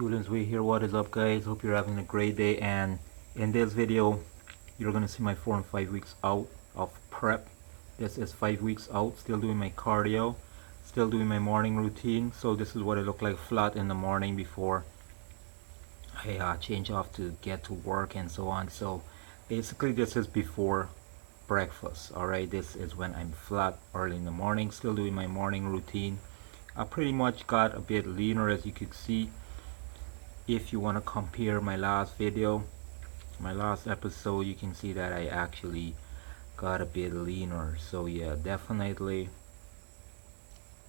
Julian's Way here. What is up, guys? Hope you're having a great day. And in this video, you're gonna see my 4 and 5 weeks out of prep. This is 5 weeks out. Still doing my cardio, still doing my morning routine. So this is what I look like flat in the morning before I change off to get to work and so on. So basically, this is before breakfast. All right, this is when I'm flat early in the morning. Still doing my morning routine. I pretty much got a bit leaner, as you can see. If you want to compare my last video, my last episode, you can see that I actually got a bit leaner. So yeah, definitely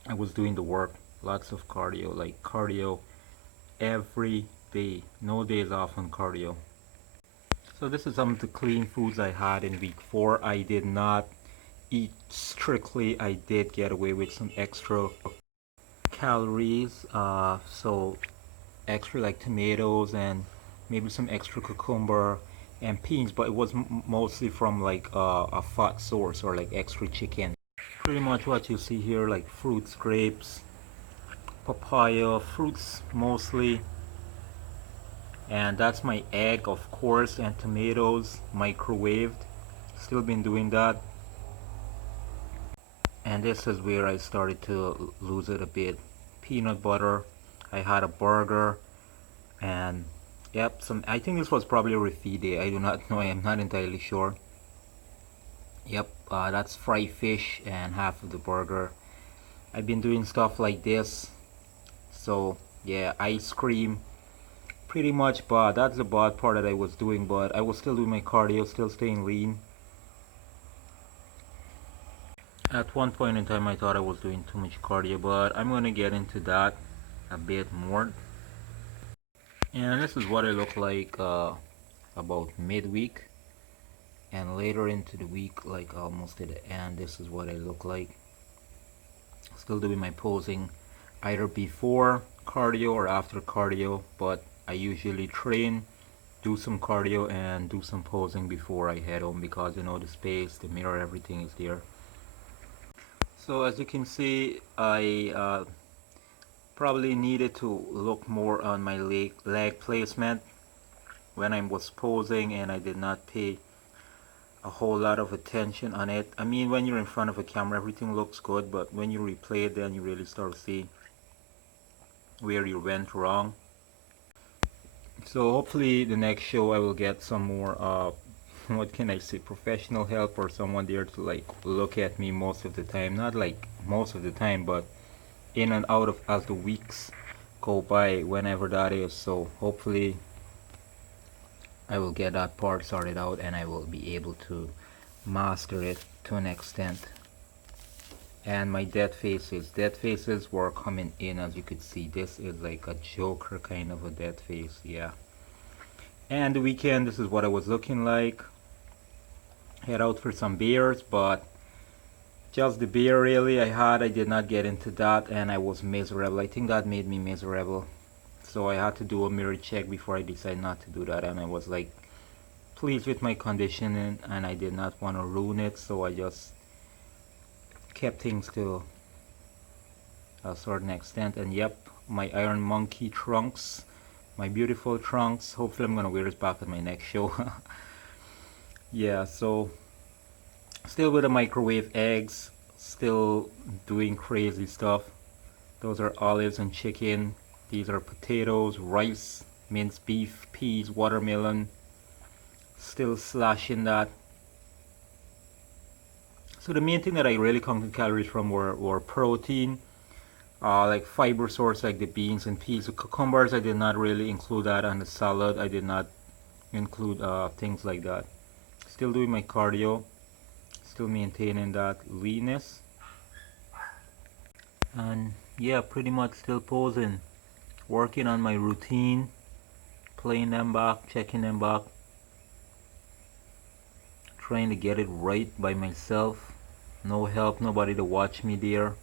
I was doing the work, lots of cardio, like cardio every day, no days off on cardio. So this is some of the clean foods I had in week 4. I did not eat strictly. I did get away with some extra calories, so extra like tomatoes and maybe some extra cucumber and peas, but it was mostly from like a fat source or like extra chicken. Pretty much what you see here, like fruits, grapes, papaya, fruits mostly, and that's my egg, of course, and tomatoes microwaved. Still been doing that. And this is where I started to lose it a bit. Peanut butter, I had a burger, and yep, I think this was probably a refeed day. I do not know, I am not entirely sure. Yep, that's fried fish and half of the burger. I've been doing stuff like this. So yeah, ice cream pretty much, but that's the bad part that I was doing. But I was still doing my cardio, still staying lean. At one point in time I thought I was doing too much cardio, but I'm gonna get into that a bit more. And this is what I look like about midweek, and later into the week, like almost to the end, this is what I look like. Still doing my posing either before cardio or after cardio, but I usually train, do some cardio and do some posing before I head home, because you know the space, the mirror, everything is there. So as you can see, I probably needed to look more on my leg placement when I was posing, and I did not pay a whole lot of attention on it. I mean, when you're in front of a camera, everything looks good, but when you replay it, then you really start to see where you went wrong. So hopefully the next show I will get some more what can I say, professional help, or someone there to like look at me most of the time. Not like most of the time, but in and out of as the weeks go by, whenever that is. So hopefully I will get that part sorted out and I will be able to master it to an extent. And my dead faces were coming in, as you could see. This is like a Joker kind of a dead face, yeah. And the weekend, this is what I was looking like. Head out for some beers, but just the beer really I did not get into that, and I was miserable. I think that made me miserable. So I had to do a mirror check before I decided not to do that, and I was like pleased with my conditioning, and I did not want to ruin it, so I just kept things to a certain extent. And yep, my Iron Monkey trunks, my beautiful trunks. Hopefully I'm gonna wear this back at my next show. Yeah, so still with the microwave eggs, still doing crazy stuff. Those are olives and chicken. These are potatoes, rice, minced beef, peas, watermelon. Still slashing that. So the main thing that I really counted calories from were protein, like fiber source like the beans and peas. The cucumbers, I did not really include that on the salad. I did not include things like that. Still doing my cardio, still maintaining that leanness, and yeah, pretty much still posing, working on my routine, playing them back, checking them back, trying to get it right by myself. No help, nobody to watch me there.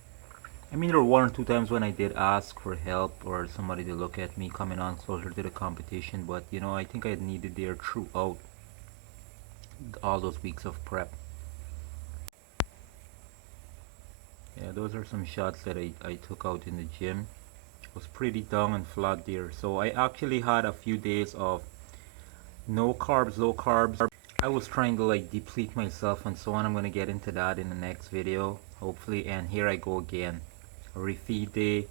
I mean, there were 1 or 2 times when I did ask for help or somebody to look at me coming on closer to the competition, but you know, I think I needed there throughout all those weeks of prep. Yeah, those are some shots that I took out in the gym. was pretty down and flat there. So I actually had a few days of no carbs, low carbs. I was trying to like deplete myself and so on. I'm gonna get into that in the next video, hopefully. And here I go again, a refeed day,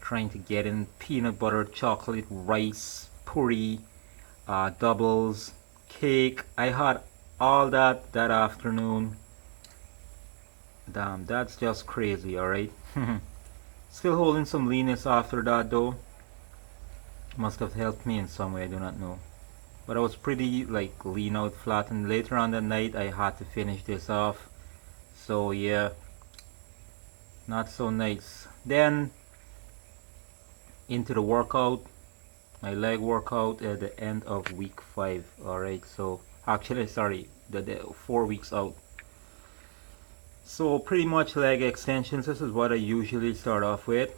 trying to get in peanut butter, chocolate, rice, puri, doubles, cake. I had all that afternoon. Damn, that's just crazy, alright? Still holding some leanness after that though. Must have helped me in some way, I do not know. But I was pretty like lean out flat, and later on that night I had to finish this off. So yeah, not so nice. Then into the workout, my leg workout at the end of week 5. Alright, so actually sorry, the 4 weeks out. So pretty much leg extensions. This is what I usually start off with.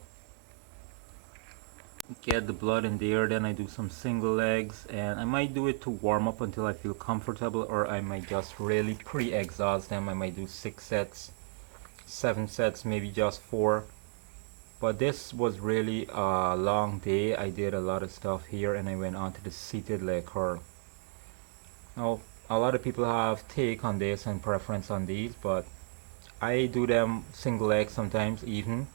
Get the blood in there, then I do some single legs, and I might do it to warm up until I feel comfortable, or I might just really pre-exhaust them. I might do 6 sets, 7 sets, maybe just 4. But this was really a long day. I did a lot of stuff here, and I went on to the seated leg curl. Now a lot of people have take on this and preference on these, but I do them single leg sometimes even,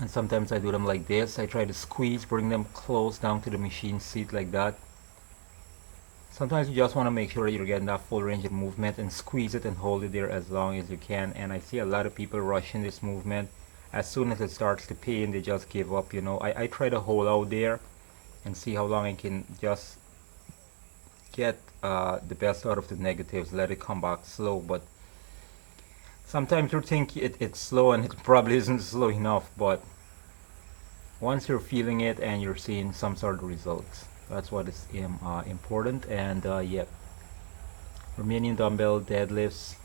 and sometimes I do them like this. I try to squeeze, bring them close down to the machine seat like that. Sometimes you just want to make sure you're getting that full range of movement, and squeeze it and hold it there as long as you can. And I see a lot of people rushing this movement. As soon as it starts to pain, they just give up, you know. I try to hold out there and see how long I can just get the best out of the negatives, let it come back slow. But sometimes you think it's slow, and it probably isn't slow enough, but once you're feeling it and you're seeing some sort of results, that's what is important. And yeah, Romanian dumbbell deadlifts.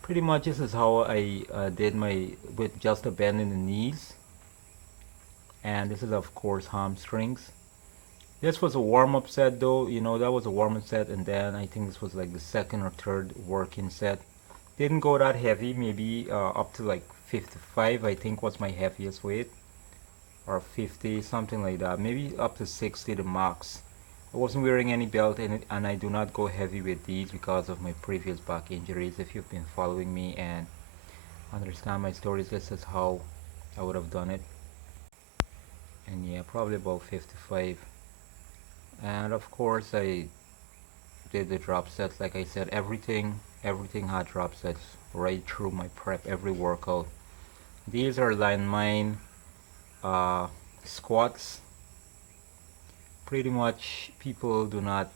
Pretty much this is how I did my, with just a bend in the knees. And this is of course hamstrings. This was a warm-up set though, you know, that was a warm-up set, and then I think this was like the second or third working set. Didn't go that heavy, maybe up to like 55 I think was my heaviest weight, or 50, something like that, maybe up to 60 the max. I wasn't wearing any belt in it, and I do not go heavy with these because of my previous back injuries. If you've been following me and understand my stories, this is how I would have done it. And yeah, probably about 55. And of course I did the drop sets. Like I said, everything had drop sets right through my prep, every workout. These are landmine squats. Pretty much people do not,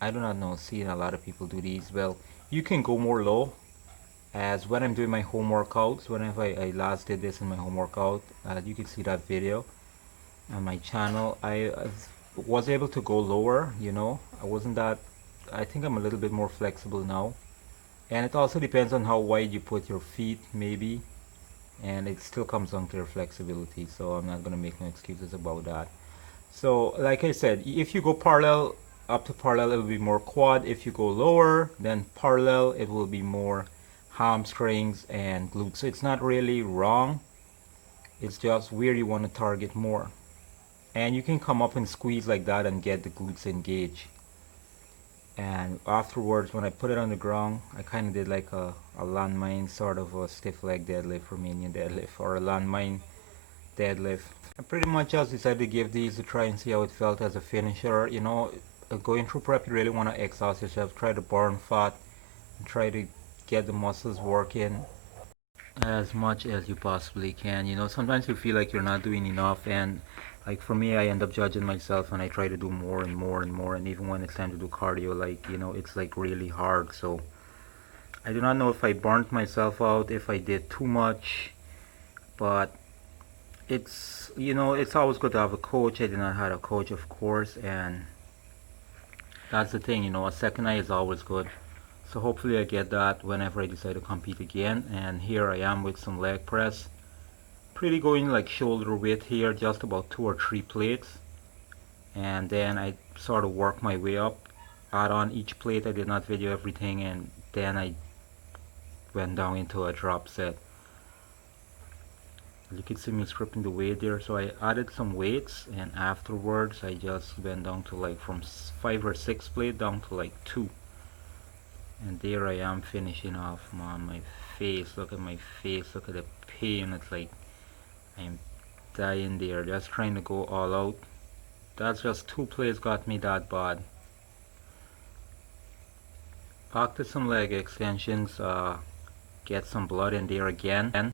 I do not know, seeing a lot of people do these. Well, you can go more low, as when I'm doing my home workouts. Whenever I last did this in my home workout, you can see that video on my channel. I was able to go lower, you know. I wasn't that, I think I'm a little bit more flexible now. And it also depends on how wide you put your feet, maybe, and it still comes down to your flexibility, so I'm not gonna make no excuses about that. So like I said, if you go parallel, up to parallel, it will be more quad. If you go lower than parallel, it will be more hamstrings and glutes. So it's not really wrong, it's just where you want to target more. And you can come up and squeeze like that and get the glutes engaged. And afterwards, when I put it on the ground, I kind of did like a landmine, sort of a stiff leg deadlift, Romanian deadlift, or a landmine deadlift. I pretty much just decided to give these a try and see how it felt as a finisher. You know, going through prep, you really want to exhaust yourself, try to burn fat, and try to get the muscles working as much as you possibly can. You know, sometimes you feel like you're not doing enough, and like for me, I end up judging myself, and I try to do more and more and more. And even when it's time to do cardio, like, you know, it's like really hard. So I do not know if I burnt myself out, if I did too much, but it's, you know, it's always good to have a coach. I did not have a coach, of course, and that's the thing, you know, a second eye is always good. So hopefully I get that whenever I decide to compete again. And here I am with some leg press, pretty going like shoulder width here, just about 2 or 3 plates, and then I sort of work my way up, add on each plate. I did not video everything, and then I went down into a drop set. You can see me stripping the weight there. So I added some weights, and afterwards I just went down to like from 5 or 6 plate down to like 2. And there I am finishing off, man. My face, look at my face, look at the pain. It's like I'm dying there, just trying to go all out. That's just 2 plays got me that bad. Back to some leg extensions, get some blood in there again,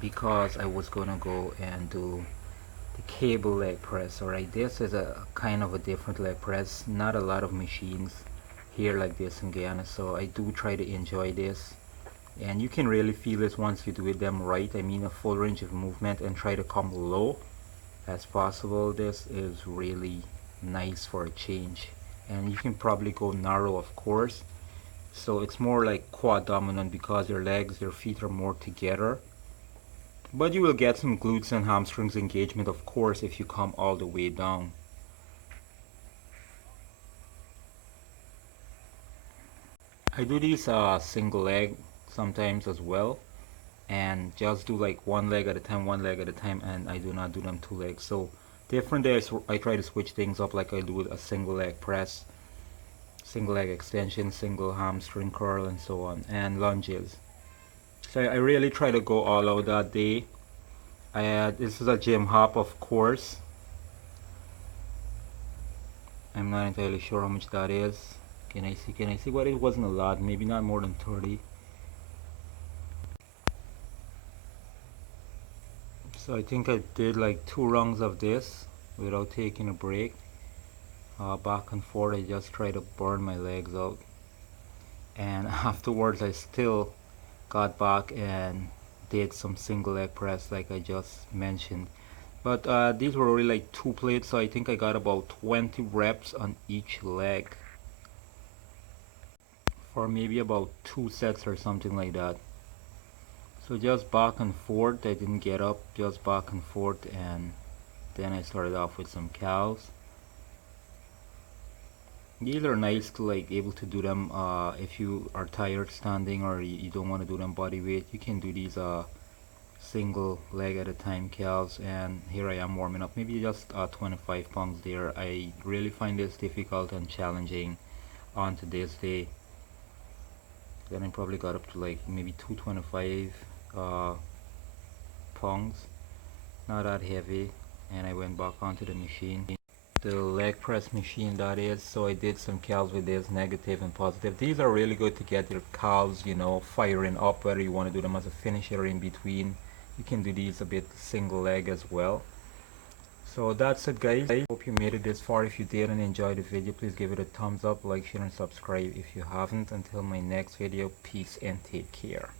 because I was gonna go and do the cable leg press. Alright, this is a kind of a different leg press. Not a lot of machines here like this in Guyana, so I do try to enjoy this. And you can really feel this once you do it them right. I mean, a full range of movement, and try to come low as possible. This is really nice for a change. And you can probably go narrow, of course, so it's more like quad dominant because your legs, your feet are more together. But you will get some glutes and hamstrings engagement, of course, if you come all the way down. I do these single leg sometimes as well, and just do like one leg at a time, and I do not do them 2 legs. So different days I try to switch things up, like I do with a single leg press, single leg extension, single hamstring curl, and so on, and lunges. So I really try to go all out that day. This is a gym hop, of course. I'm not entirely sure how much that is. Can I see? Can I see? Well, it wasn't a lot. Maybe not more than 30. So I think I did like 2 rounds of this without taking a break. Back and forth, I just try to burn my legs out. And afterwards, I still got back and did some single leg press like I just mentioned. But these were only like 2 plates, so I think I got about 20 reps on each leg for maybe about 2 sets or something like that. So just back and forth, I didn't get up, just back and forth, and then I started off with some cows. These are nice to like able to do them if you are tired standing, or you don't want to do them body weight. You can do these single leg at a time cows. And here I am warming up, maybe just 25 pounds there. I really find this difficult and challenging on to this day. Then I probably got up to like maybe 225 pounds, not that heavy, and I went back onto the machine, the leg press machine that is. So I did some calves with this, negative and positive. These are really good to get your calves, you know, firing up, whether you want to do them as a finisher or in between. You can do these a bit single leg as well. So that's it, guys. I hope you made it this far. If you did and enjoyed the video, please give it a thumbs up, like, share, and subscribe if you haven't. Until my next video, peace and take care.